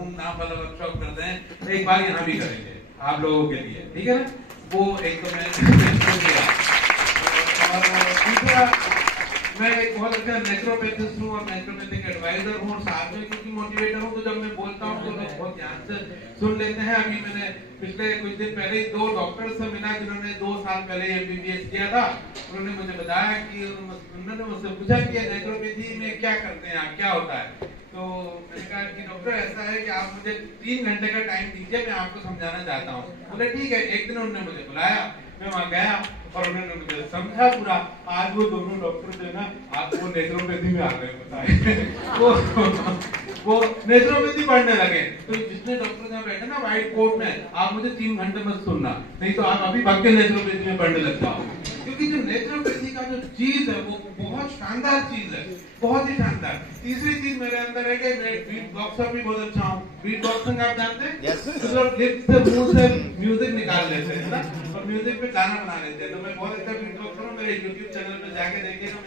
धूमधाम वाला वर्कशॉप करते हैं, एक बार यहाँ भी करेंगे आप लोगों के लिए, ठीक है ना। वो एक तो मैं दिया, और दूसरा मैं एक बहुत अच्छा नेचुरोपैथिस्ट हूँ और नेचुरोपैथिक एडवाइजर हूँ और साथ में क्योंकि मोटिवेटर हूँ, तो जब मैं बोलता हूँ तो लोग बहुत ध्यान से सुन लेते हैं। अभी मैंने पिछले कुछ दिन पहले ही 2 डॉक्टर से मिला जिन्होंने 2 साल पहले MBBS किया था। उन्होंने मुझे बताया कि उन्होंने मुझसे पूछा कि नेचुरोपैथी में क्या करते हैं आप, क्या होता है। तो मैंने कहा कि डॉक्टर ऐसा है कि आप मुझे 3 घंटे का टाइम दीजिए, मैं आपको समझाना चाहता हूँ। बोले ठीक है। एक दिन उन्होंने मुझे बुलाया, मैं वहाँ गया और उन्होंने मुझे समझा पूरा। आज वो दोनों डॉक्टर जो है ना, आज वो नेचुरोपैथी में आ गए, बताए वो नेचुरोपैथी पढ़ने लगे। तो जितने डॉक्टर यहाँ बैठे ना व्हाइट कोट में, आप मुझे 3 घंटे मत सुनना, नहीं तो आप अभी भाग के नेचुरोपैथी में पढ़ने लग जाओ। क्योंकि जो नेचुरोपैथी का जो चीज है वो बहुत शानदार चीज है, बहुत ही शानदार। तीसरी चीज मेरे अंदर है कि मैं बीट बॉक्सर भी बहुत अच्छा हूँ। बीट बॉक्सिंग आप जानते हैं? Yes. तो लोग लिप्स से मुंह से म्यूजिक निकाल लेते हैं ना, और म्यूजिक पे गाना बना लेते हैं। तो मैं बहुत अच्छा बीट बॉक्सर हूँ। मेरे YouTube चैनल पे जाके देखिएगा,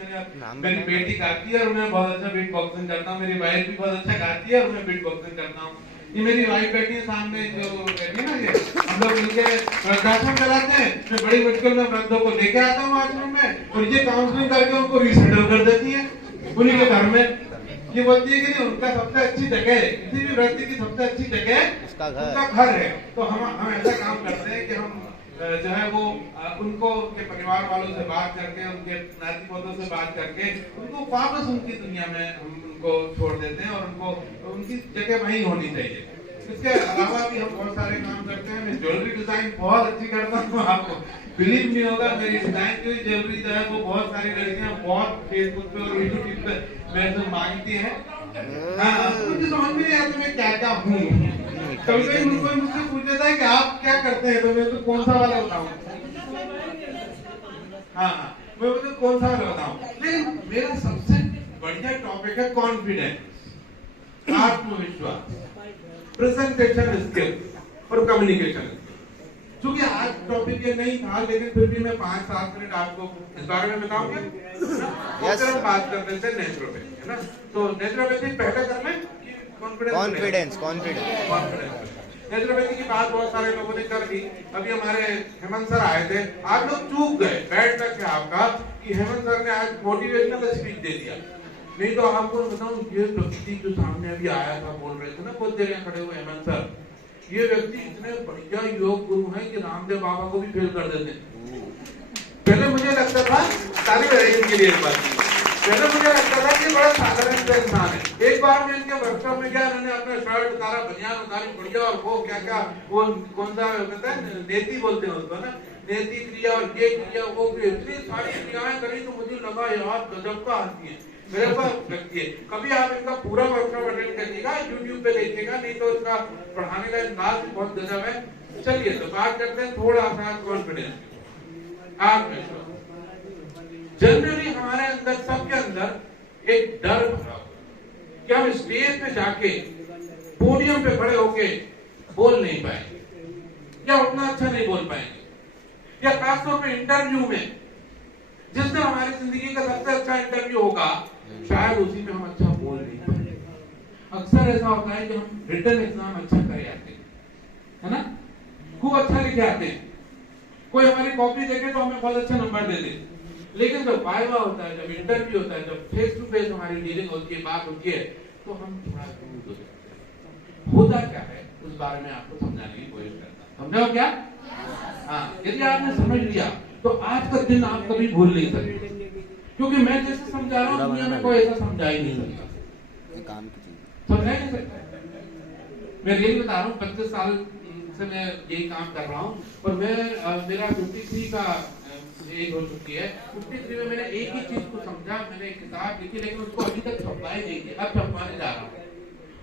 मेरी बेटी गाती है और मैं बहुत अच्छा बीट बॉक्सिंग करता हूँ। मेरी वाइफ भी बहुत अच्छा गाती है और मैं बीट बॉक्सिंग करता हूँ। ये मेरी वाइफ बैठी है सामने, जो बैठी है ना, ये हम लोग मिलके वृद्धाश्रम चलाते हैं। मैं बड़ी मुश्किल में वृद्धों को लेके आता हूँ आश्रम में, और ये काउंसलिंग करके उनको रीसेटल कर देती है उन्हीं के घर में। ये बोलती है कि नहीं, उनका सबसे अच्छी जगह है, किसी भी व्यक्ति की सबसे अच्छी जगह उसका घर है। तो हम ऐसा काम करते हैं कि हम जो है वो उनको उनके परिवार वालों से बात करके, उनके नाती पोतों से बात करके उनको वापस उनकी दुनिया में हम उनको छोड़ देते हैं, और उनको उनकी जगह वहीं होनी चाहिए। इसके अलावा भी हम बहुत सारे काम करते हैं। मैं ज्वेलरी डिजाइन बहुत अच्छी करता हूँ, आपको बिलीव नहीं होगा। मेरी डिजाइन की ज्वेलरी जो है वो बहुत सारी लड़कियां बहुत फेसबुक पे और यूट्यूब पे मेरे से मांगती हैं। मुझे समझ में नहीं आता मैं क्या क्या हूँ। कभी कभी मुझसे पूछ लेता है कि आप क्या करते हैं, तो मैं तो कौन सा वाला बताऊँ। हाँ, मैं मुझे कौन सा वाला बताऊँ। लेकिन मेरा सबसे बढ़िया टॉपिक है कॉन्फिडेंस, आत्मविश्वास, प्रेजेंटेशन स्किल्स और कम्युनिकेशन। क्योंकि आज टॉपिक ये नहीं था, लेकिन फिर भी मैं 5-7 मिनट आपको इस बारे में बताऊंगा। हम बात करते थे नेचुरोपैथी, है ना। तो नेचुरोपैथी पहले कर लें कि कॉन्फिडेंस। नेचुरोपैथी की बात बहुत सारे लोगों ने कर दी। अभी हमारे हेमंत सर आए थे, आप लोग चूक गए बैठ तक आपका कि हेमंत सर ने आज मोटिवेशनल स्पीच दे दिया। नहीं तो आपको बताऊं, ये व्यक्ति जो सामने अभी आया था, बोल रहे थे ना बहुत देर खड़े हुए हेमंत सर, ये व्यक्ति इतने बढ़िया योग गुरु हैं कि रामदेव बाबा को भी फेल कर देते हैं। पहले मुझे लगता था, ताली बजाइए इनके लिए एक बार, पहले मुझे लगता था कि बड़ा साधारण इंसान है। एक बार मैं इनके वर्कशॉप में गया, उन्होंने अपना शर्ट उतारा, बनियान उतारी, बढ़िया, और वो क्या क्या वो कौन सा कहता है, नेति बोलते हैं उसको ना, नेति क्रिया और ये क्रिया वो क्रिया, इतनी सारी क्रियाएं करी तो मुझे लगा यार गजब का आदमी है, मेरे पास व्यक्ति है। कभी आप इनका पूरा वर्कशॉप अटेंड करिएगा, यूट्यूब पे देखिएगा, नहीं तो इसका पढ़ाने का अंदाज भी बहुत गजब है। चलिए तो बात करते हैं थोड़ा सा कॉन्फिडेंस, आत्मविश्वास। जनरली हमारे अंदर, सबके अंदर एक डर भरा कि हम स्टेज पे जाके पोडियम पे खड़े होके बोल नहीं पाएंगे, या उतना अच्छा नहीं बोल पाएंगे, या खासतौर पे इंटरव्यू में, जिस दिन हमारी जिंदगी का सबसे अच्छा इंटरव्यू होगा, शायद उसी में हम अच्छा बोल नहीं पाएंगे। अक्सर ऐसा होता है कि हम रिटन एग्जाम अच्छा करे आते हैं, है ना, खूब अच्छा लिखे आते हैं, कोई हमारी कॉपी देखे तो हमें बहुत अच्छा नंबर दे दे, लेकिन जब वाइवा होता है, जब इंटरव्यू होता है, जब फेस टू फेस हमारी डीलिंग होती है, बात होती है, तो हम थोड़ा दूर हो जाते हैं। होता क्या है उस बारे में आपको समझाने की कोशिश करता हूं। समझो क्या? हाँ, यदि आपने समझ लिया तो आज का दिन आप कभी भूल नहीं सकते, क्योंकि मैं जैसे समझा रहा हूँ दुनिया में कोई ऐसा समझा ही नहीं सकता, समझा ही नहीं सकता। मैं रियली बता रहा हूँ, 25 साल से मैं यही काम कर रहा हूँ, और मैं मेरा 53 का एज हो चुकी है। 53 में मैंने एक ही चीज को समझा, मैंने एक किताब लिखी, लेकिन उसको अभी तक छपवाई नहीं थी, अब छपवाने जा रहा हूँ।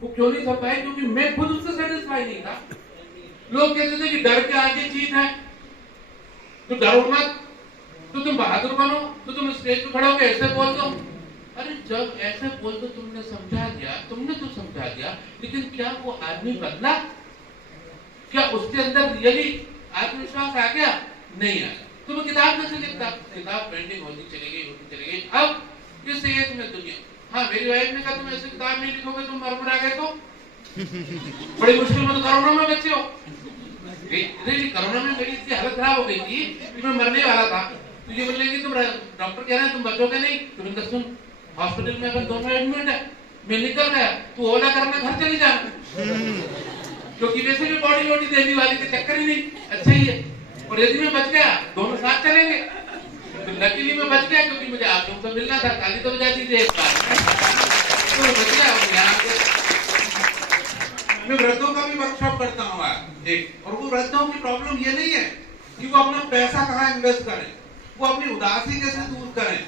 वो क्यों नहीं छपवाई? क्योंकि मैं खुद उससे सेटिस्फाई नहीं था। लोग कहते थे कि डर के आगे जीत है, तो डरो मत, तो तुम बहादुर बनो, तो तुम स्टेज पे खड़े होकर ऐसे बोल दो। अरे जब ऐसे बोल दो, तुमने समझा दिया, तुमने तो समझा दिया, लेकिन क्या वो आदमी बदला? क्या उसके अंदर रियली आत्मविश्वास आ गया? नहीं आया। तो वो किताब में से लिखता, किताब पेंडिंग होती चली गई। अब इस एज में दुनिया, हाँ, मेरी वाइफ ने कहा तुम ऐसी किताब नहीं लिखोगे, तुम मर मुरा गए तो बड़ी मुश्किल में तो कोरोना में बचे हो। कोरोना में मेरी इतनी हालत खराब हो गई थी कि मैं मरने वाला था। तो ये बोलेंगे तुम डॉक्टर कह रहे हैं तुम बचोगे नहीं। तुम सुन, हॉस्पिटल में अपन दोनों एडमिट है, मैं निकल गया, तू ओला करना घर चली जा, क्योंकि वैसे भी बॉडी लोडी देने वाली के चक्कर ही नहीं, अच्छा ही है। और यदि मैं बच गया दोनों साथ चलेंगे। तो लकीली मैं बच गया क्योंकि मुझे आप लोगों से मिलना था। ताली तो बजा दीजिए एक बार। तो बच गया मैं वृद्धों का भी वर्कशॉप करता हूँ एक। और वो वृद्धों की प्रॉब्लम ये नहीं है कि वो अपना पैसा कहाँ इन्वेस्ट करें, वो अपनी उदासी कैसे दूर करें।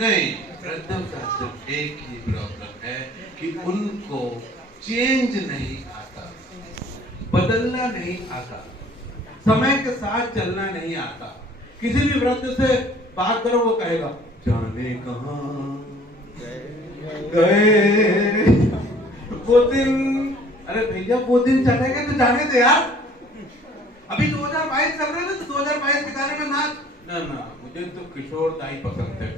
नहीं, वृद्धों का सिर्फ एक ही प्रॉब्लम है कि उनको चेंज नहीं आता, बदलना नहीं आता, समय के साथ चलना नहीं आता। किसी भी वृद्ध से बात करो वो कहेगा जाने कहां गए वो दिन। अरे भैया वो दिन चले गए तो जाने दे यार। अभी 2022 चल रहे थे तो 2022 के गाने में नाच। ना मुझे तो किशोर दाई पसंद है।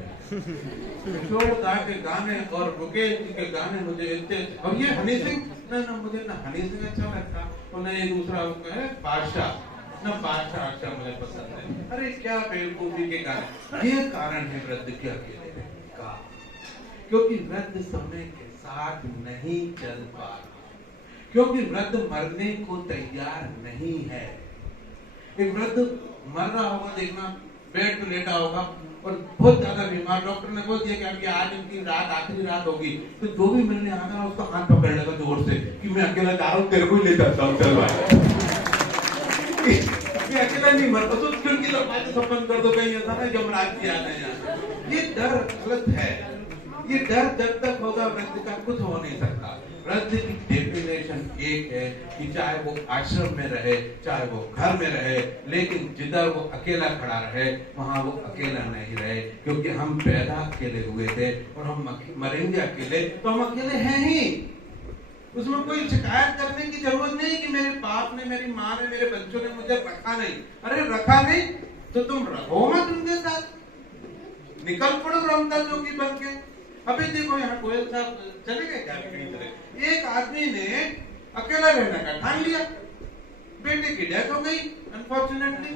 किशोर दा के गाने और मुकेश जी के गाने मुझे इतने। और ये हनी सिंह, ना मुझे ना हनी सिंह अच्छा लगता और ना ये दूसरा है बादशाह, ना बादशाह अच्छा मुझे पसंद है। अरे क्या बेवकूफी के गाने। ये कारण है वृद्ध के अकेले का, क्योंकि वृद्ध समय के साथ नहीं चल पा रहा, क्योंकि वृद्ध मरने को तैयार नहीं है। एक वृद्ध मर रहा होगा, देखना बेड पे लेटा होगा और बहुत ज्यादा बीमार, डॉक्टर ने बोल दिया कि आज इनकी रात आखिरी रात होगी, तो जो भी मिलने आता है उसका हाथ पकड़ लेगा जोर से कि मैं अकेला जा रहा हूँ, तेरे को ही ले जाता हूँ, चल भाई। अकेला नहीं मरता तो खिड़की लगा सब बंद कर दो, कहीं ऐसा ना यमराज की याद है। ये डर गलत है। ये डर जब तक होगा वृद्ध का कुछ हो नहीं सकता। वृद्ध की डेफिनेशन एक है कि चाहे वो आश्रम में रहे, चाहे वो घर में रहे, लेकिन जिधर वो अकेला खड़ा रहे वहां वो अकेला नहीं रहे, क्योंकि हम पैदा अकेले हुए थे और हम मरेंगे अकेले, तो हम अकेले हैं ही। उसमें कोई शिकायत करने की जरूरत नहीं कि मेरे बाप ने, मेरी माँ ने, मेरे बच्चों ने मुझे रखा नहीं। अरे रखा नहीं तो तुम रहो मत उनके साथ, निकल पड़ो रमता जोगी बन के। अभी देखो यहाँ गोयल साहब चले गए क्या कहीं चले। एक आदमी ने अकेला रहने का ठान लिया, बेटे की डेथ हो गई अनफॉर्चुनेटली,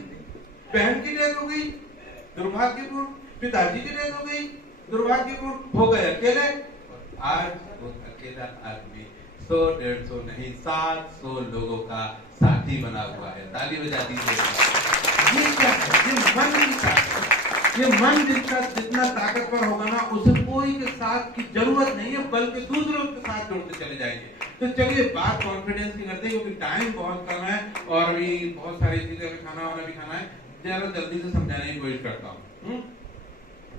बहन की डेथ हो गई दुर्भाग्यपूर्ण, पिताजी की डेथ हो गई दुर्भाग्यपूर्ण, हो गए अकेले। और आज वो अकेला आदमी 100-150 नहीं 700 लोगों का साथी बना हुआ है। ताली बजा दीजिए। ये क्या है? ये मन की ताकत। ये मन जितना ताकतवर होगा ना, उसे कोई के साथ की जरूरत नहीं है, बल्कि दूसरों के साथ जुड़ते चले जाएंगे। तो चलिए बात कॉन्फिडेंस की करते हैं, क्योंकि टाइम बहुत कम है और अभी बहुत सारी चीजें, खाना वाना भी खाना है, जरा जल्दी से समझाने की कोशिश करता हूँ।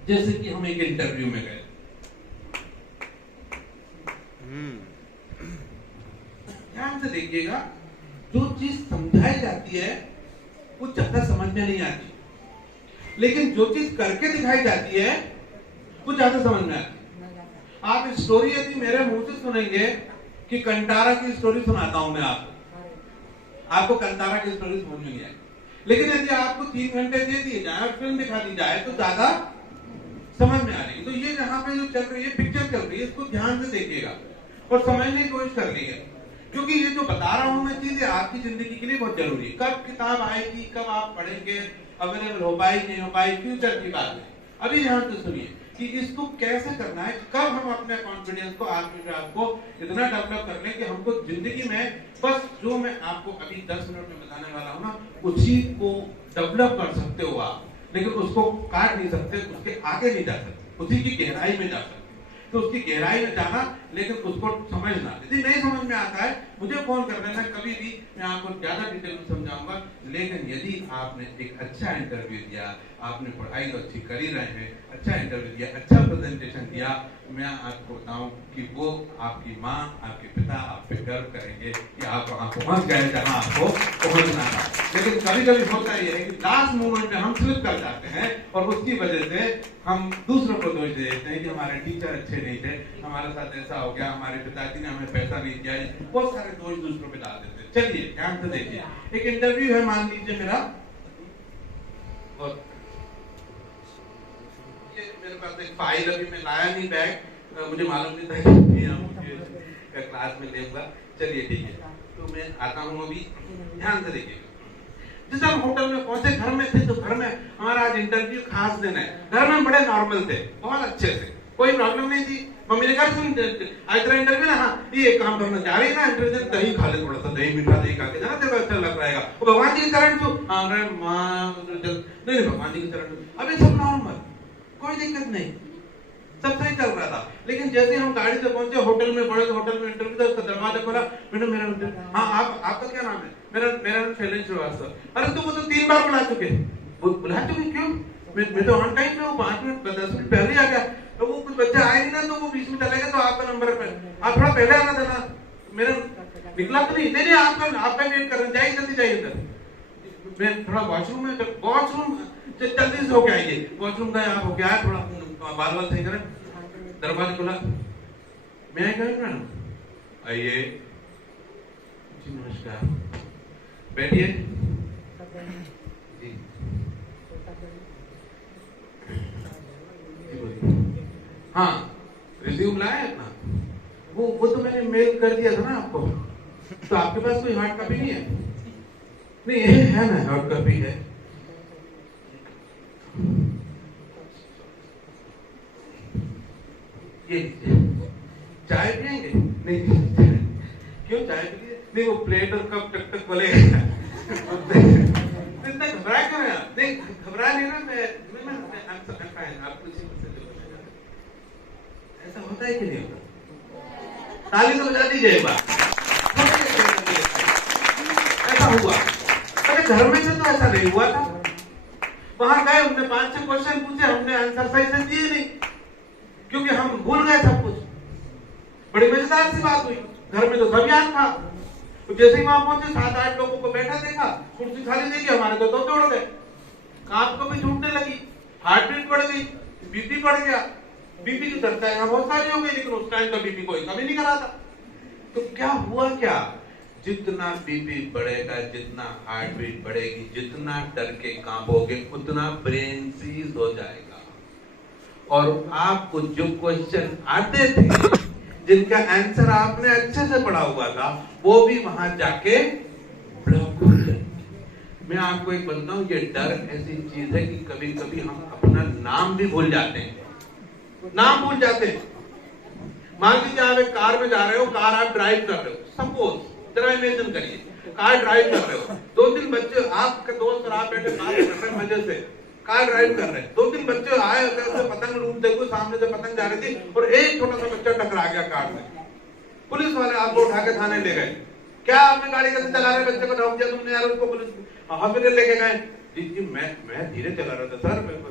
जैसे कि हम एक इंटरव्यू में गए, ध्यान से देखिएगा, जो चीज समझाई जाती है वो ज्यादा समझ में नहीं आती, लेकिन जो चीज करके दिखाई जाती है वो ज्यादा समझ में आती है। आप स्टोरी यदि मेरे मुंह से सुनेंगे कि कंटारा की स्टोरी सुनाता हूं मैं आपको कंटारा की स्टोरी समझ में नहीं आएगी, लेकिन यदि आपको 3 घंटे दे दिए जाए और फिल्म दिखा दी जाए तो ज्यादा समझ में आ जाएगी। तो ये जहां पे जो चल रही है, पिक्चर चल रही है, इसको ध्यान से देखिएगा और समझने की कोशिश करनी है, क्योंकि ये जो बता रहा हूं मैं चीजें आपकी जिंदगी के लिए बहुत जरूरी है। कब किताब आएगी, कब आप पढ़ेंगे, अवेलेबल हो पाएगी नहीं हो पाएगी, फ्यूचर की बात है। अभी ध्यान से सुनिए कि इसको कैसे करना है, कब हम अपने कॉन्फिडेंस को, आत्मविश्वास को इतना डेवलप कर लें कि हमको जिंदगी में बस जो मैं आपको अभी 10 मिनट में बताने वाला हूं ना, उसी को डेवलप कर सकते हो आप, लेकिन उसको काट नहीं सकते, उसके आगे नहीं जा सकते, उसी की गहराई में जा सकते। तो उसकी गहराई में जाना, लेकिन उसको समझना। यदि नहीं समझ में आता है मुझे फोन कर देना, कभी भी मैं आपको ज्यादा डिटेल में समझाऊंगा। लेकिन यदि आपने एक अच्छा इंटरव्यू दिया, आपने पढ़ाई तो अच्छी कर ही रहे हैं, अच्छा इंटरव्यू दिया, अच्छा प्रेजेंटेशन दिया, मैं आपको बताऊं कि वो आपकी माँ, आपके पिता आप पे गर्व करेंगे कि आप वहां पहुंच गए जहां आपको पहुंचना था। लेकिन कभी कभी होता यह है कि लास्ट मोमेंट में हम स्लिप कर जाते हैं और उसकी वजह से हम दूसरों को दोष दे देते हैं कि हमारे टीचर अच्छे नहीं थे, हमारे साथ ऐसा हो गया, हमारे पिताजी ने हमें पैसा नहीं दिया, बहुत सारे दोष दूसरों पे डाल देते हैं। चलिए ध्यान से देखिए, एक इंटरव्यू है, मान लीजिए मेरा, और ये मेरे पास एक फाइल अभी मैं लाया नहीं बैग, मुझे मालूम नहीं था कि क्लास में लेऊंगा, चलिए ठीक है। तो मैं आता हूँ अभी, ध्यान से देखिए। जैसे हम होटल में पहुंचे, घर में थे तो घर में हमारा आज इंटरव्यू खास दिन है। घर में बड़े नॉर्मल थे, बहुत अच्छे से, कोई प्रॉब्लम नहीं थी। मम्मी ने कहा सुन आज तेरा इंटरव्यू ना, हाँ ये एक काम करना, जा रही है ना इंटरव्यू, दही खा ले, थोड़ा सा दही मीठा दही खा के जाना, तेरे को अच्छा लग रहेगा। वो भगवान जी की तरह तू, अरे माँ नहीं भगवान जी की तरह, अब ये सब नॉर्मल, कोई दिक्कत नहीं, सब सही चल रहा था। लेकिन जैसे हम गाड़ी से पहुंचे होटल में, बड़े होटल में इंटरव्यू था, उसका दरवाजा खोला, मैडम मेरा, हाँ आपका क्या नाम है? मेरा नाम शैलेश श्रीवास्तव। अरे तुम तो 3 बार बुला चुके, बुला चुके क्यों? मैं तो ऑन टाइम में हूँ, 5 मिनट 10 मिनट पहले आ गया। तो वो कुछ बच्चे आए नहीं ना, तो वो बीच में चले गए, तो आपका नंबर पे आप थोड़ा पहले आना था ना, मेरा निकला तो नहीं आपका वेट कर रहे हैं, जाइए जल्दी जाइए इधर। मैं थोड़ा वॉशरूम में, वॉशरूम जल्दी से होके आइए, वॉशरूम का यहाँ होके आया, थोड़ा बाल सही करें। दरवाजा खुला, मैं आई मैडम, आइए जी, नमस्कार, बैठिए जी। हाँ रिज्यूम लाया अपना, वो तो मैंने मेल कर दिया था ना आपको। तो आपके पास कोई हार्ड कॉपी नहीं है? नहीं है ना, हार्ड कॉपी है। ये चाय पियेंगे? नहीं क्यों चाय पिए? नहीं वो प्लेट और कप टक टक बोले इतना घबरा क्यों है? नहीं घबरा नहीं ना, मैं आपको इसी से ऐसा होता है कि नहीं होता? ताली तो बजा दीजिए एक बार। ऐसा हुआ, अरे घर में से तो ऐसा नहीं हुआ था। वहां गए, हमने 5-6 क्वेश्चन पूछे, हमने आंसर सही से दिए नहीं, क्योंकि हम भूल गए सब कुछ। बड़ी मजेदार सी बात हुई, घर में तो सब याद था। तो जैसे ही वहां पहुंचे, 7-8 लोगों को बैठा देखा, कुर्सी खाली देखी, हमारे तो दौड़ गए, कान को भी छूटने लगी, हार्ट बीट बढ़ गई, बीपी बढ़ गया। बीपी की चर्चा यहाँ बहुत सारी हो गई, लेकिन उस टाइम का बीपी कोई कभी नहीं करा था। तो क्या हुआ, क्या जितना बीपी बढ़ेगा, जितना हार्ट बीट बढ़ेगी, जितना डर के कांपोगे, उतना ब्रेन सीज हो जाएगा। और आपको जो क्वेश्चन आते थे, जिनका आंसर आपने अच्छे से पढ़ा हुआ था, वो भी वहां जाके ब्लॉक हो जाए। मैं आपको एक बताऊं, ये डर ऐसी चीज है कि कभी कभी हम अपना नाम भी भूल जाते हैं, नाम भूल जाते हैं। मान लीजिए आप एक कार में जा रहे हो, कार आप ड्राइव कर रहे हो, सपोज, जरा इमेजिन करिए, कार ड्राइव कर रहे हो, 2-3 बच्चे, आपके दोस्त और आप बैठे बात कर रहे हैं मजे से, कार ड्राइव कर रहे हैं, 2-3 बच्चे आए, पतंग उड़ देखो, सामने से पतंग जा रही थी और एक छोटा सा बच्चा टकरा गया कार से। पुलिस वाले आपको उठा के थाने ले गए। क्या आपने गाड़ी कैसे चला रहे बच्चे को रोक दिया तुमने यार, उसको पुलिस हॉस्पिटल लेके गए? जी मैं धीरे चला रहा था सर,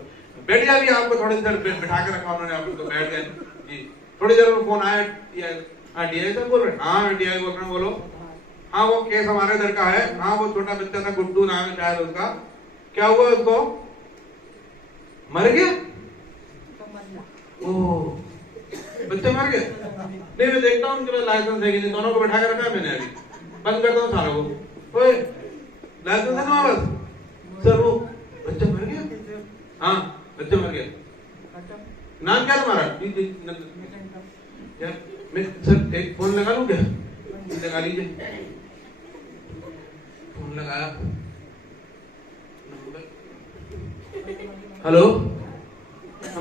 बैठिया भी आपको थोड़ी देर बिठा के रखा उन्होंने, आपको तो बैठ गए जी। थोड़ी देर में फोन आया, डीआई साहब बोल रहे हैं? हाँ डीआई बोल रहे हैं, बोलो। हाँ वो केस हमारे इधर का है। हाँ वो छोटा बच्चा था, गुड्डू नाम है शायद उसका, क्या हुआ उसको? मर गया? ओह बच्चा मर गया? नहीं मैं देखता हूँ उनके पास लाइसेंस है कि नहीं, दोनों को बैठा के रखा है मैंने, अभी बंद करता हूँ सारे को। ओए लाइसेंस है ना वापस? सर वो बच्चा मर गया? हाँ बच्चा मर गया। नाम क्या तुम्हारा? यार मैं सर एक फोन लगा लूं क्या? लगा लीजिए, फोन लगाया, हेलो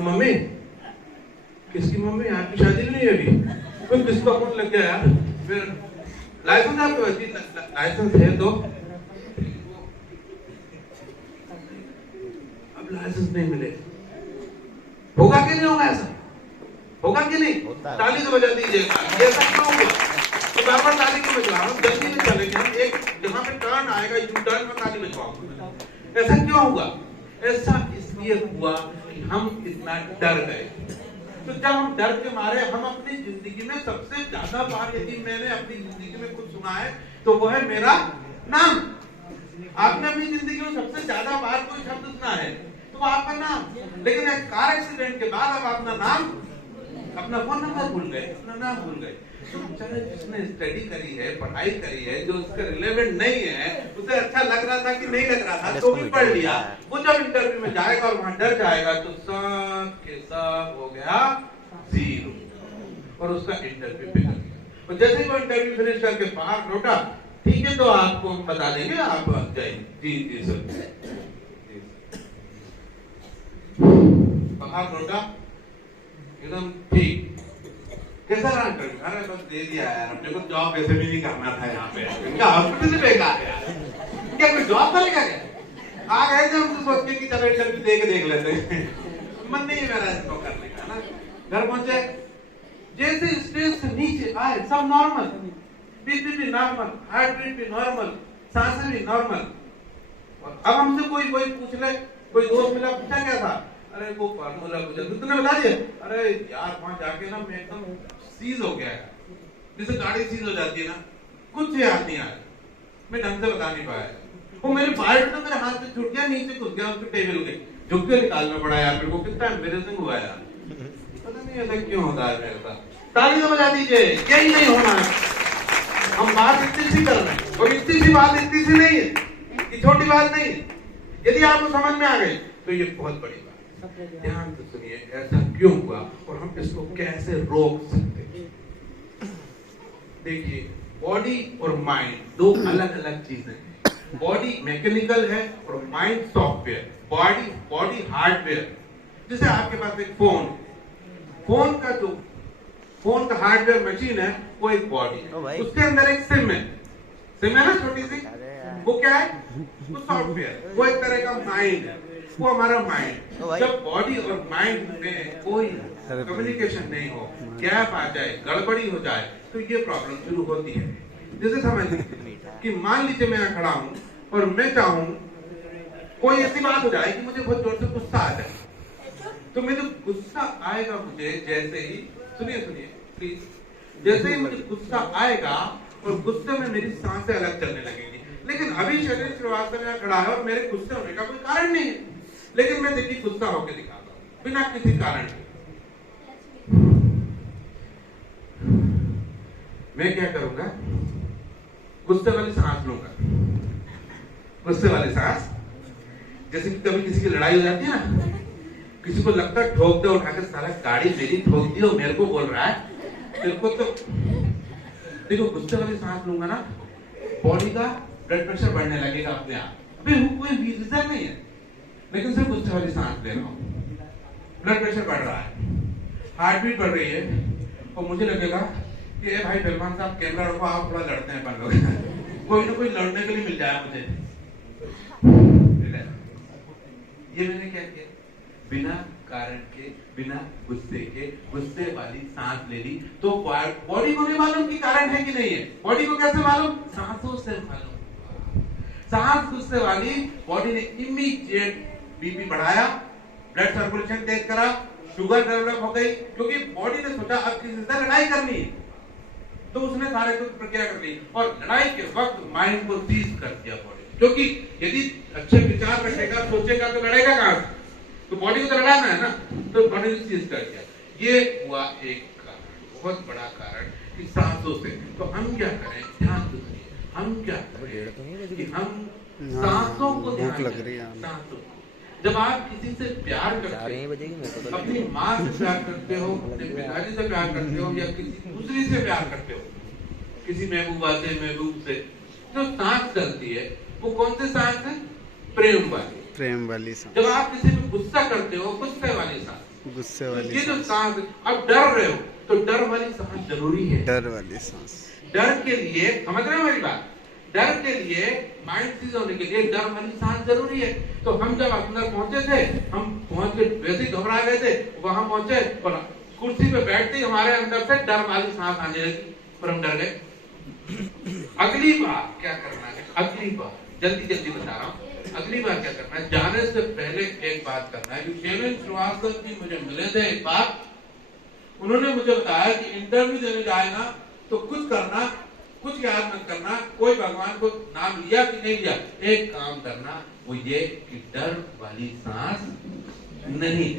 मम्मी, किसकी मम्मी? आपकी शादी भी नहीं है अभी, किसका फोन लग गया यार? फिर लाइसेंस आपके पास? लाइसेंस है तो अब लाइसेंस नहीं मिले, होगा कि नहीं होगा? ऐसा होगा कि नहीं? ताली तो बजा दीजिएगा। ये ऐसा क्यों हुआ? तो बार-बार ताली क्यों बजा? हम जल्दी में चलेंगे, हम एक जहां पे टर्न आएगा, यू टर्न में ताली बजवाऊंगा। ऐसा क्यों हुआ? ऐसा इसलिए हुआ कि हम इतना डर गए। तो जब हम डर के मारे, हम अपनी जिंदगी में सबसे ज्यादा बार, यदि मैंने अपनी जिंदगी में कुछ सुना है तो वो है मेरा नाम। आपने अपनी जिंदगी में सबसे ज्यादा बार कोई शब्द सुना है तो आपका नाम, लेकिन एक कार एक्सीडेंट के बाद अब अपना नाम, अपना फोन नंबर भूल गए, अपना नाम भूल गए। तो चलो जिसने स्टडी करी है, पढ़ाई करी है, जो उसके रिलेवेंट नहीं है, उसे अच्छा लग रहा था कि नहीं लग रहा था, तो भी पढ़ लिया, वो जब इंटरव्यू में जाएगा और वहां डर जाएगा तो सब के सब हो गया 0 और उसका इंटरव्यू बिगड़ गया। और जैसे ही वो इंटरव्यू फिनिश करके बाहर लौटा, ठीक है तो आपको बता देंगे, आप जाइए। जी जी सर। बाहर लौटा एकदम ठीक। कैसा रहा इंटरव्यू? अरे बस दे दिया यार, अपने को जॉब वैसे भी नहीं करना था यहाँ पे, इनका हॉस्पिटल से बेकार है यार, क्या कोई जॉब करेगा क्या? आ गए थे हम तो सोच के कि चलो इंटरव्यू दे के देख लेते हैं, मन नहीं है मेरा इसको करने का ना। घर पहुंचे, जैसे स्टेज से नीचे आए सब नॉर्मल, बीपी भी नॉर्मल, हार्ट बीट भी नॉर्मल, सांसें भी नॉर्मल। और अब हमसे कोई पूछ ले, कोई दोस्त मिला, पूछा क्या था? अरे वो फार्मूला मुझे तुमने बता दिया। अरे यार वहां जाके ना मैं एकदम सीज हो गया है, जैसे गाड़ी सीज हो जाती है ना, कुछ याद नहीं आया, मैं ढंग से बता नहीं पाया। वो मेरे बायोडाटा तो मेरे हाथ से छूट गया, नीचे घुस गया उसके टेबल के, झुक के निकालना पड़ा यार मेरे को, कितना एम्बैरेसिंग हुआ यार, पता नहीं ऐसा क्यों होता है मेरे साथ। ताली तो बजा दीजिए, यही नहीं होना है। हम बात इतनी सी कर रहे हैं, और इतनी सी बात इतनी सी नहीं है, ये छोटी बात नहीं है। यदि आपको समझ में आ गई तो ये बहुत बड़ी बात है। ध्यान से सुनिए, ऐसा क्यों हुआ और हम इसको कैसे रोक सकते हैं। देखिए, बॉडी और माइंड दो अलग अलग चीजें हैं। बॉडी मैकेनिकल है और माइंड सॉफ्टवेयर। बॉडी हार्डवेयर, जैसे आपके पास एक फोन का हार्डवेयर मशीन है, वो एक बॉडी है, उसके अंदर एक सिम है ना छोटी सी, वो क्या है? वो सॉफ्टवेयर, वो एक तरह का माइंड है, वो हमारा माइंड। जब बॉडी और माइंड में कोई कम्युनिकेशन नहीं हो, गैप आ जाए, गड़बड़ी हो जाए, तो ये प्रॉब्लम शुरू होती है। जैसे समझ कि मान लीजिए मैं खड़ा हूं और मैं चाहूं कोई ऐसी बात हो जाए कि मुझे बहुत जोर से गुस्सा आ जाए, तो मैं जो गुस्सा आएगा मुझे, जैसे ही सुनिए प्लीज, जैसे ही मुझे गुस्सा आएगा और गुस्से में मेरी सांसें अलग चलने लगेंगी। लेकिन अभी शरीर श्रीवास्तव में खड़ा है और मेरे गुस्से होने का कोई कारण नहीं है, लेकिन मैं देखिए गुस्सा होकर दिखाता हूं बिना किसी कारण के। मैं क्या करूंगा? गुस्से वाली सांस लूंगा, गुस्से वाली सांस। जैसे कि कभी किसी की लड़ाई हो जाती है ना, किसी को लगता है ठोक दे उठाकर, सारा गाड़ी मेरी ठोक दी और मेरे को बोल रहा है, तेरे को तो देखो गुस्से वाली सांस लूंगा ना, बॉडी का ब्लड प्रेशर बढ़ने लगेगा अपने आप। अबे कोई रीजन नहीं है, लेकिन सिर्फ गुस्से वाली सांस ले रहा हूँ, ब्लड प्रेशर बढ़ रहा है, हार्ट बीट बढ़ रही है, और मुझे लगेगा कि ए भाई सलमान साहब कैमरा रखो, आप थोड़ा लड़ते हैं अपन लोग कोई ना कोई लड़ने के लिए मिल जाए मुझे। ये मैंने क्या किया? बिना कारण के, बिना गुस्से के, गुस्से वाली सांस ले ली। तो बॉडी को नहीं मालूम कि कारण है कि नहीं है। बॉडी को कैसे मालूम? सांसों से मालूम। सांस गुस्से वाली, बॉडी ने इमीडिएट बीपी बढ़ाया, ब्लड सर्कुलेशन तेज करा, शुगर डेवलप हो गई, क्योंकि बॉडी ने सोचा अब किसी से लड़ाई करनी है, तो उसने सारे कुछ प्रक्रिया कर दी, और लड़ाई के वक्त माइंड को सीज कर दिया बॉडी, क्योंकि यदि अच्छे विचार रखेगा, सोचेगा, तो लड़ेगा कहां से? तो बॉडी को तो लड़ाना है ना, तो बॉडी को सीज कर दिया। ये हुआ एक कारण, बहुत बड़ा कारण कि सांसों से। तो हम क्या करें? ध्यान से सुनिए, हम क्या करें कि हम सांसों को ध्यान दें। सांसों, जब आप किसी से प्यार करते हो, अपनी माँ से प्यार करते हो, अपने पिताजी से प्यार करते हो, या किसी दूसरी से प्यार करते हो, किसी महबूबा से, महबूब से, जो सांस चलती है वो कौन सी सांस है? प्रेम वाली सांस। जब आप किसी पे गुस्सा करते हो, गुस्से वाली सांस। ये जो सांस, अब डर रहे हो तो डर वाली सांस जरूरी है। डर वाली सांस, डर के लिए, समझ रहे हो मेरी बात? डर के लिए, माइंड सीज होने के लिए डर वाली सांस जरूरी है। तो हम जब अंदर पहुंचे थे, हम पहुंच के वैसे ही घबरा गए थे, वहां पहुंचे और कुर्सी पे बैठते ही हमारे अंदर से डर वाली सांस आने लगी और हम डर गए। अगली बार क्या करना है? अगली बार जल्दी बता रहा हूँ, अगली बार क्या करना है? जाने से पहले एक बात करना है। केविन श्रीवास्तव जी मुझे मिले थे एक बार, उन्होंने मुझे बताया कि इंटरव्यू देने जाएगा तो कुछ करना, कुछ याद मत करना, कोई भगवान को नाम लिया कि नहीं लिया, एक काम करना, वो ये कि डर वाली सांस नहीं,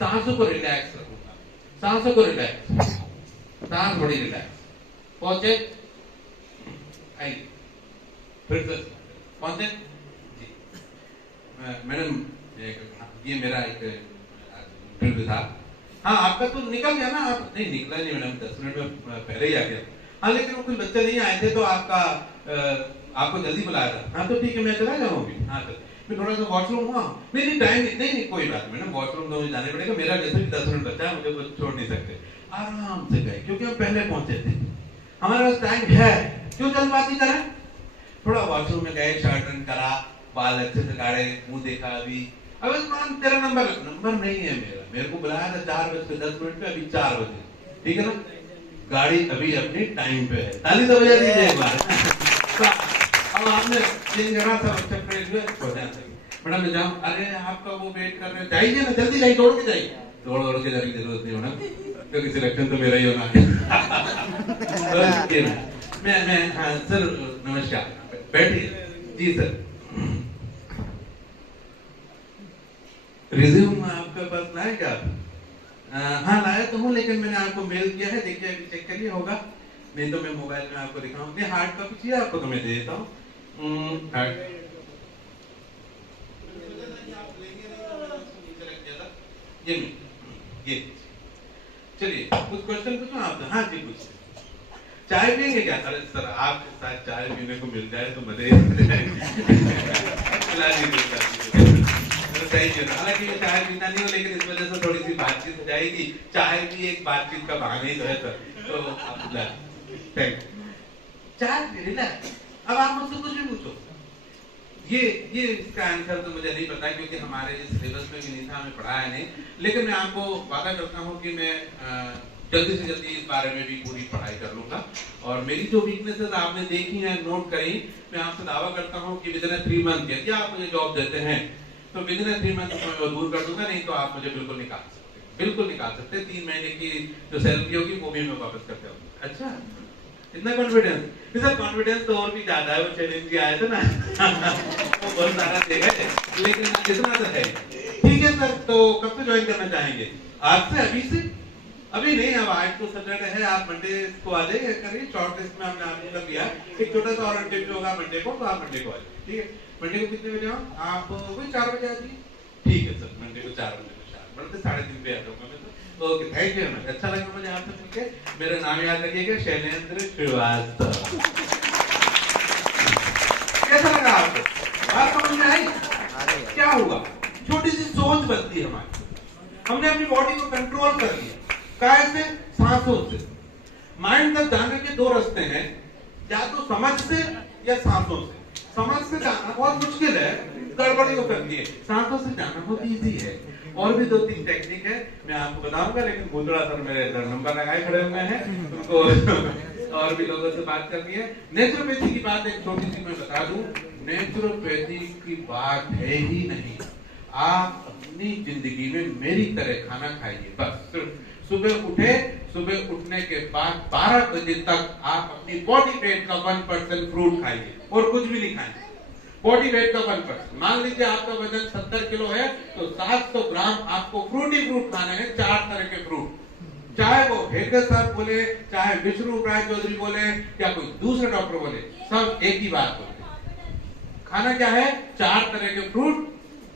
सांसों को रिलैक्स रखूंगा, सांसों को रिलैक्स, सांस बड़ी रिलैक्स। पहुंचे, आइए फिर से पहुंचे जी। मैडम ये मेरा एक इंटरव्यू था। हाँ, आपका तो निकल गया ना? आप नहीं निकला नहीं मैडम, 10 मिनट में पहले ही आ गया। हाँ लेकिन वो कोई बच्चे नहीं आए थे तो आपको जल्दी बुलाया था। हाँ तो ठीक है मैं चला जाऊंगी। हाँ तो मैं थोड़ा सा वॉशरूम हुआ। नहीं टाइम नहीं कोई बात नहीं मैडम, वॉशरूम तो मुझे जाने पड़ेगा, मेरा जैसे भी 10 मिनट बचा है, मुझे कुछ छोड़ नहीं सकते। आराम से गए क्योंकि हम पहले पहुंचे थे, हमारे पास टाइम है, क्यों जल्दबाजी करें। थोड़ा वॉशरूम में गए, शर्ट रन करा, बाल अच्छे से काटे, मुंह देखा। अभी तेरा नंबर नहीं है मेरे को बुलाया था 4:10 पे, अभी 4 बजे, ठीक है ना, गाड़ी अभी अपनी टाइम पे है। ताली तो बजा दीजिए एक बार। अब आपने चेंज करा था, बच्चा फ्रेश हुआ, हो जाता है मैडम मैं जाऊँ, अरे आपका वो वेट कर रहे हैं, जाइए ना जल्दी जाइए, दौड़ के जाइए। दौड़ के जाने की जरूरत नहीं होना, क्योंकि सिलेक्शन तो मेरा ही होना है। मैं हाँ सर नमस्कार, बैठिए जी सर। रिज्यूम आपके पास लाए क्या? हाँ लाया तो हूँ, लेकिन मैंने आपको मेल किया है, देखिए अभी चेक करिए होगा, नहीं तो मैं मोबाइल में आपको दिखाऊँ। नहीं हार्ड कॉपी चाहिए आपको तो मैं दे देता हूँ। ये चलिए कुछ क्वेश्चन पूछूं आपसे? हाँ जी पूछिए। चाय पियेंगे क्या? अरे सर आपके साथ चाय पीने को मिल जाए तो मजे हालांकि मैं चाय पीता नहीं हूँ, लेकिन इस वजह से थोड़ी सी बातचीत हो जाएगी। चाय भी एक बातचीत का बहाना ही तो है सर, तो चाय रिलैक्स। अब आप मुझसे कुछ भी पूछो, ये इसका आंसर तो मुझे नहीं पता, क्योंकि हमारे इस सिलेबस में भी नहीं था, हमें पढ़ाया नहीं। लेकिन मैं आपको वादा करता हूँ कि मैं जल्दी से जल्दी इस बारे में भी पूरी पढ़ाई कर लूंगा। और मेरी जो वीकनेसेस आपने देखी हैं, नोट करी, मैं आपसे दावा करता हूँ कि विदिन 3 मंथ यदि आप मुझे जॉब देते हैं तो विदिन 3 मंथ मैं वो दूर कर दूंगा, नहीं तो आप मुझे बिल्कुल निकाल सकते। 3 महीने की जो सैलरी होगी वो भी मैं वापस करके आऊंगा। अच्छा इतना कॉन्फिडेंस? सर कॉन्फिडेंस तो और भी ज्यादा है, वो चैलेंज भी आया था ना वो बहुत सारा देगा, लेकिन इतना तो है। ठीक है सर, तो कब से ज्वाइन करना चाहेंगे? आज से? अभी से? अभी नहीं, अब आज तो सैटरडे है, आप मंडे को आ जाइए। करिए शॉर्ट लिस्ट में हमने आपको कर दिया, एक छोटा सा और इंटरव्यू होगा मंडे को, तो आप मंडे को आ जाइए। ठीक है, मंडे को कितने बजे आओ? आप वही 4 बजे आ जाइए। ठीक है सर, मंडे को 4 बजे, बल्कि 3:30 पे आ जाऊंगा मैं तो। ओके थैंक यू, अच्छा लगा मुझे आपसे मिलके। मेरा नाम याद रखिएगा, शैलेंद्र श्रीवास्तव। कैसा लगा आपको? बात समझ में आई? क्या हुआ? छोटी सी सोच बनती है हमारी, हमने अपनी बॉडी को कंट्रोल कर लिया। कैसे? सांसों से। माइंड तक जाने के 2 रास्ते हैं, या तो समझ से या सांसों से। समझ से जाना बहुत मुश्किल है, गड़बड़ी हो सकती है। सांसों से जाना बहुत इजी है। और भी 2-3 टेक्निक है, मैं आपको बताऊंगा, लेकिन भूतड़ा सर मेरे नंबर लगाए खड़े हुए हैं, उनको और भी लोगों से बात करनी है। नेचुरोपैथी की बात एक छोटी सी मैं बता दूं, नेचुरोपैथी की बात है ही नहीं। आप अपनी जिंदगी में मेरी तरह खाना खाइए, बस सिर्फ सुबह उठे, सुबह उठने के बाद 12 बजे तक आप अपनी बॉडी वेट का 1% फ्रूट खाइए, और कुछ भी नहीं खाएंगे। बॉडी वेट का 1%। मान लीजिए आपका वजन 70 किलो है, तो 700 ग्राम आपको फ्रूटी फ्रूट खाने हैं, 4 तरह के फ्रूट। चाहे वो हेडगे साहब बोले, चाहे विष्णु राय चौधरी बोले, या कोई दूसरे डॉक्टर बोले, सब एक ही बात बोलते हैं। खाना क्या है? 4 तरह के फ्रूट।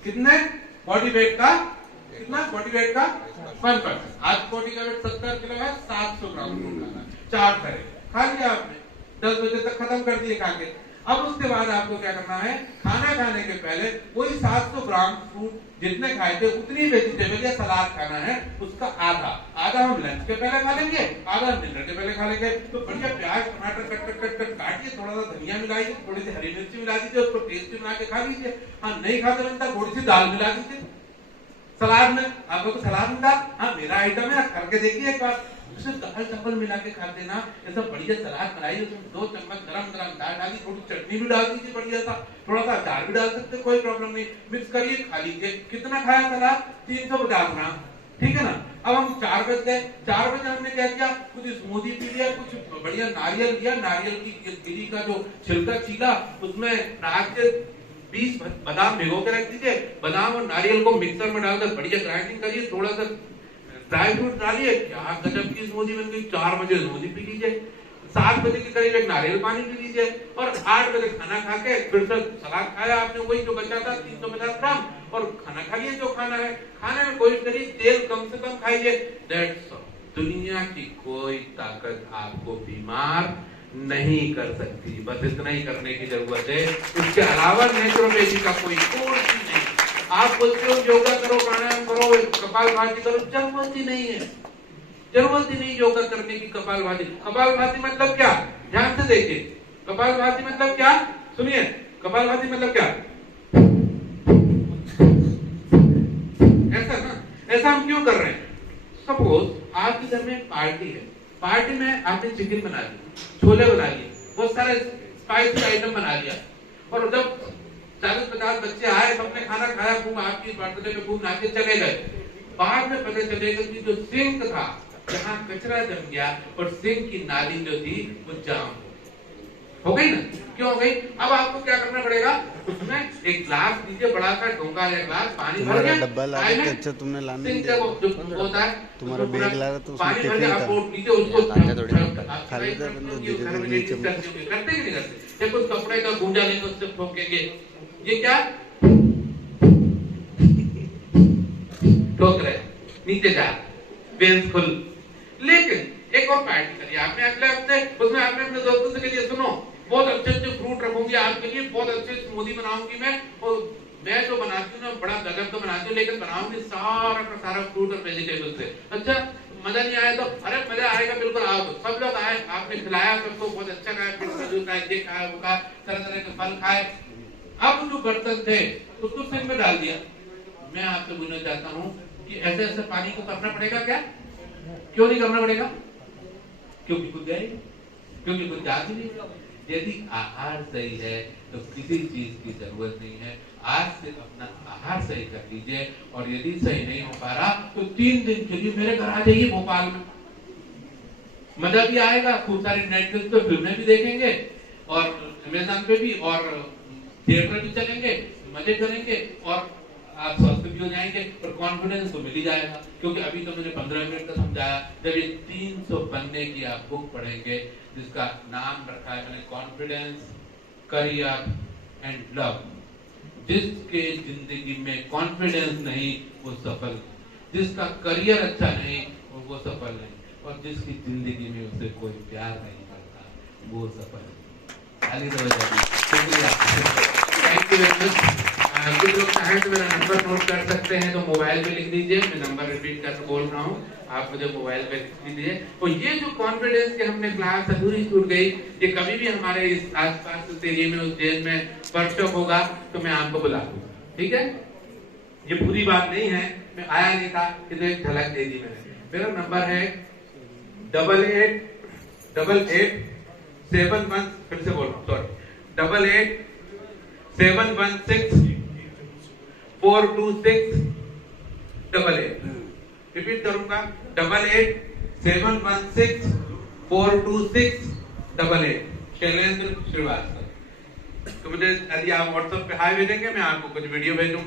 कितने? बॉडी वेट का कितना? बॉडी वेट का 1%। आज बॉडी का वेट 70 किलो है, 700 ग्राम फ्रूट खाना, 4 तरह खा लिया आपने, 10 बजे तक खत्म कर दिए खा के। अब उसके बाद आपको क्या करना है? खाना खाने के पहले वही 700 ग्राम फ्रूट जितने खाए थे उतनी वेजिटेबल या सलाद खाना है, उसका आधा हम लंच के पहले खा लेंगे, आधा डिनर के पहले खा लेंगे। तो बढ़िया प्याज टमाटर कट काटिए, थोड़ा सा धनिया मिलाइए, थोड़ी सी हरी मिर्ची मिला दीजिए, उसको टेस्टी बना के खा लीजिए। हाँ नहीं खाता बनता, थोड़ी सी दाल मिला दीजिए सलाद में। आप लोग सलाद में दाल, हाँ मेरा आइटम है, करके देखिए एक बार। उसमें दाल चावल मिला के खाते ना, ऐसा बढ़िया सलाद बनाइए, उसमें 2 चम्मच गरम दाल डाली, थोड़ी चटनी भी डाल दीजिए बढ़िया सा, थोड़ा सा अचार भी डाल सकते, कोई प्रॉब्लम नहीं, मिक्स करिए खा लीजिए। कितना खाया सलाद? 350 ग्राम, ठीक है ना। अब हम 4 बज गए, 4 बजे हमने क्या किया? कुछ स्मूदी पी लिया, कुछ बढ़िया नारियल लिया, नारियल की गिरी का जो छिलका छीला, उसमें रात के 20 बादाम भिगो के रख दीजिए। बादाम और नारियल को मिक्सर में डालकर बढ़िया ग्राइंडिंग करिए, थोड़ा सा ड्राई फ्रूट डालिए, क्या गजब की स्मूदी बन गई। 4 बजे स्मूदी पी लीजिए, 7 बजे के करीब एक नारियल पानी पी लीजिए, और 8 बजे खाना खा के फिर से सलाद खाया आपने, वही जो बचा था 350 ग्राम, और खाना खा लिया जो खाना है। खाने में कोशिश करिए तेल कम से कम खाइए। दैट्स ऑल, दुनिया की कोई ताकत आपको बीमार नहीं कर सकती। बस इतना ही करने की जरूरत है, इसके अलावा नेचुरोपैथी का कोई कोर्स ही नहीं। आप बोलते हो योगा करो, प्राणायाम करो, कपालभाति करो, जरूरत ही नहीं है, जरूरत ही नहीं योगा करने की। कपालभाति, कपालभाति मतलब क्या? ध्यान से देखिए, कपालभाति मतलब क्या? सुनिए, कपालभाति मतलब क्या? ऐसा ना, ऐसा हम क्यों कर रहे हैं? सपोज आपके घर में पार्टी है, पार्टी में आपने चिकन बना लिया, छोले बना लिए, बहुत सारे स्पाइसी आइटम बना लिया, और जब 40-50 बच्चे आए, सबने खाना खाया, खूब आपकी बर्थडे में खूब नाचे चले गए। बाद में पता चलेगा कि जो सिंक था, जहाँ कचरा जम गया, और सिंक की नाली जो थी वो जाम हो गई ना। क्यों हो गई? अब आपको क्या करना पड़ेगा? उसमें एक ग्लास लीजिए, बड़ा सा डोंगा या ग्लास, पानी भर के डब्बा ला के अच्छा तुमने लाने सिंक जो होता है, तुम्हारा बैग ला रहा तो उसमें पानी भर के टिफिन आप था वो लीजिए, उसको खाली था करते कि नहीं करते? या कुछ कपड़े का गूंजा लेकर उससे ठोकेंगे, ये क्या ठोक रहे, नीचे जा, बेंच खुल। लेकिन एक और पार्टी करिए आपने अगले हफ्ते, उसमें आपने अपने दोस्तों से कहिए, सुनो बहुत अच्छे अच्छे फ्रूट रखूंगी आपके लिए, बहुत अच्छे स्मूदी बनाऊंगी मैं, और मैं जो बनाती हूँ ना बड़ा गजब का बनाती हूँ, लेकिन बनाऊंगी सारा का सारा फ्रूट और वेजिटेबल से। अच्छा मजा नहीं आया तो? अरे मजा आएगा, बिल्कुल आओ। तो सब लोग आए, आपने खिलाया सबको, बहुत अच्छा खाया, फिर खजूर खाए, ये खाया, वो खाया, तरह तरह के फल खाए। अब जो बर्तन थे उसको सिंक में डाल दिया। मैं आपसे पूछना चाहता हूँ कि ऐसे ऐसे पानी को करना पड़ेगा क्या? क्यों नहीं करना पड़ेगा? क्योंकि कुछ जाएगा, क्योंकि कुछ जा भी नहीं। यदि आहार सही है तो किसी चीज की जरूरत नहीं है। आज से अपना आहार सही कर लीजिए, और यदि सही नहीं हो पा रहा तो 3 दिन के लिए मेरे घर आ जाइए भोपाल में, मजा भी आएगा, खूब सारी नेटफ्लिक्स पे फिल्में भी देखेंगे, और अमेज़न पे भी, और थिएटर भी चलेंगे, मजे करेंगे, और आप स्वस्थ भी हो जाएंगे, और कॉन्फिडेंस तो मिल ही जाएगा। क्योंकि अभी तो मैंने 15 मिनट का समझाया। जब ये 300 पन्ने की आप बुक पढ़ेंगे, जिसका नाम रखा है मैंने कॉन्फिडेंस, करियर एंड लव। जिसके जिंदगी में कॉन्फिडेंस नहीं वो सफल नहीं, जिसका करियर अच्छा नहीं वो सफल नहीं, और जिसकी जिंदगी में उसे कोई प्यार नहीं करता वो सफल नहीं। शुक्रिया, थैंक यू वेरी मच। कुछ लोग चाहें तो मेरा नंबर नोट कर सकते हैं, तो मोबाइल पे लिख दीजिए, मैं नंबर रिपीट कर बोल रहा हूँ, आप मुझे मोबाइल पे लिख दीजिए। और ये जो कॉन्फिडेंस के हमने क्लास अधूरी छूट गई, ये कभी भी हमारे इस आसपास इस एरिया में, उस जेल में वर्कशॉप होगा तो मैं आपको बुला दूंगा, ठीक है? ये पूरी बात नहीं है, मैं आया नहीं था, तो एक झलक दे दी मैंने। मेरा नंबर है 888871, फिर से बोल रहा हूँ, सॉरी, 888716 42688। रिपीट करूंगा, 888716 42688। शैलेंद्र श्रीवास्तव। तो मुझे यदि आप व्हाट्सएप पे हाई भेजेंगे, मैं आपको कुछ वीडियो भेजूंगा।